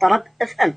طرب اف ام.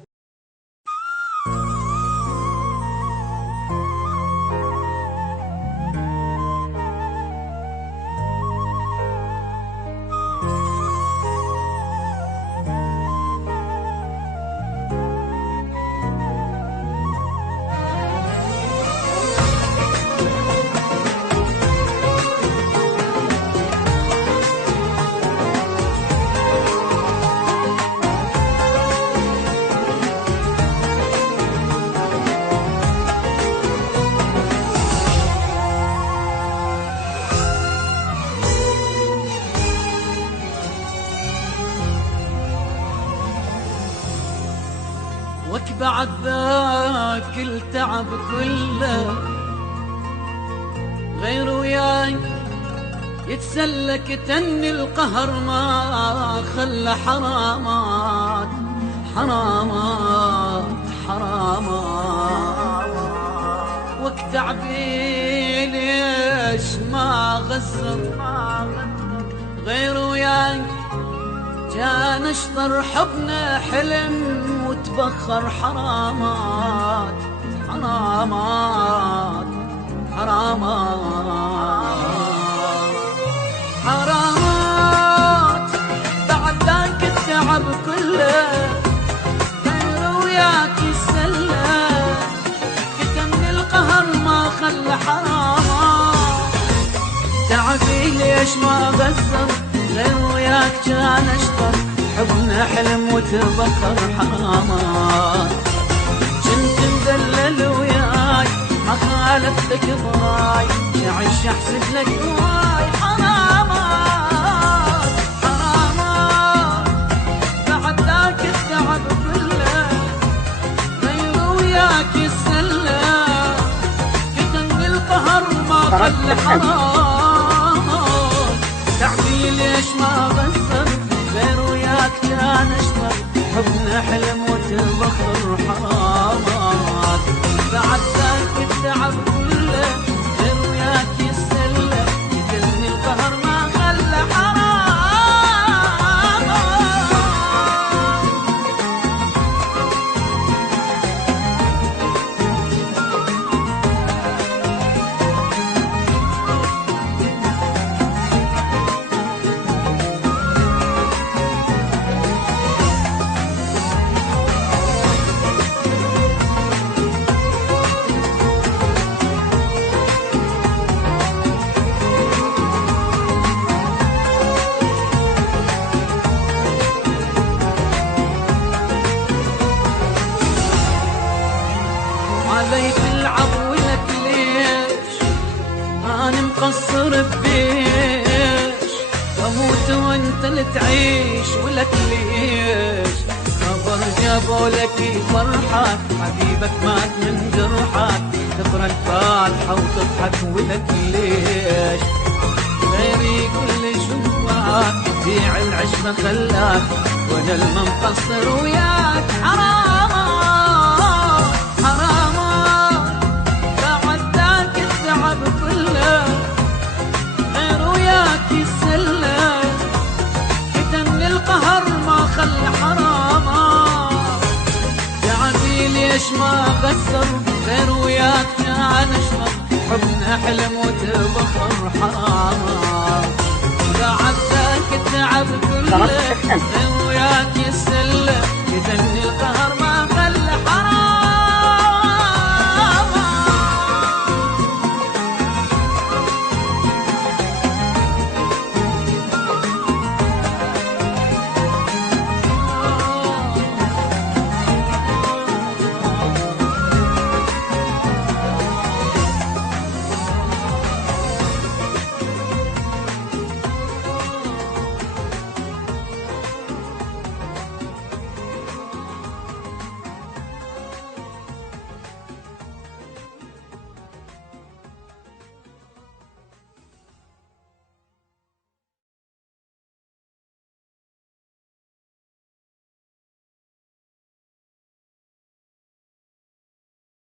وك بعد ذاك التعب كله غير وياي يتسلك تني القهر ما خلى حرامات حرامات حرامات. وك تعبي ليش ما غزر غير وياي كان اشطر حبنا حلم وتبخر حرامات حرامات حرامات حرامات. بعد ذاك التعب كله غير وياك يسلى كتمني القهر ما خلى حرامات. تعبي ليش ما غزر غير وياك كان اشطر حبنا حلم وتبخر حرامات. كنت مذلل وياي ما خالفتك ضاي شعش احسب لك هواي حرامات حرامات. بعد ذاك التعب كله غير وياك يسلى كتني القهر ما خلى حرامات. تعبي ليش ما غسر غير وياك كان اشطر حبنا حلم وتبخر حرامات. بعد ذاك التعب كله غير وياك يسلى يجلني القهر ما خلى حرامات. علي تلعب ولك ليش أنا مقصر ببيش أموت وانت اللي تعيش ولك ليش. خبر جابوا لك فرحة حبيبك مات من جرحك تقرأ الفاتحة وتضحك ولك ليش. غيري يقول لي شوفك بيع العشرة خلاك وانا المقصر وياك حرامات حرامات. بعد ذاك التعب كله غير وياك يسلى كتني القهر ما خلى حرامات. تعبي ليش ما غسر غير وياك كان اشرب حبنا حلم وتبخر حرامات. بعد ذاك التعب كله غير وياك يسلى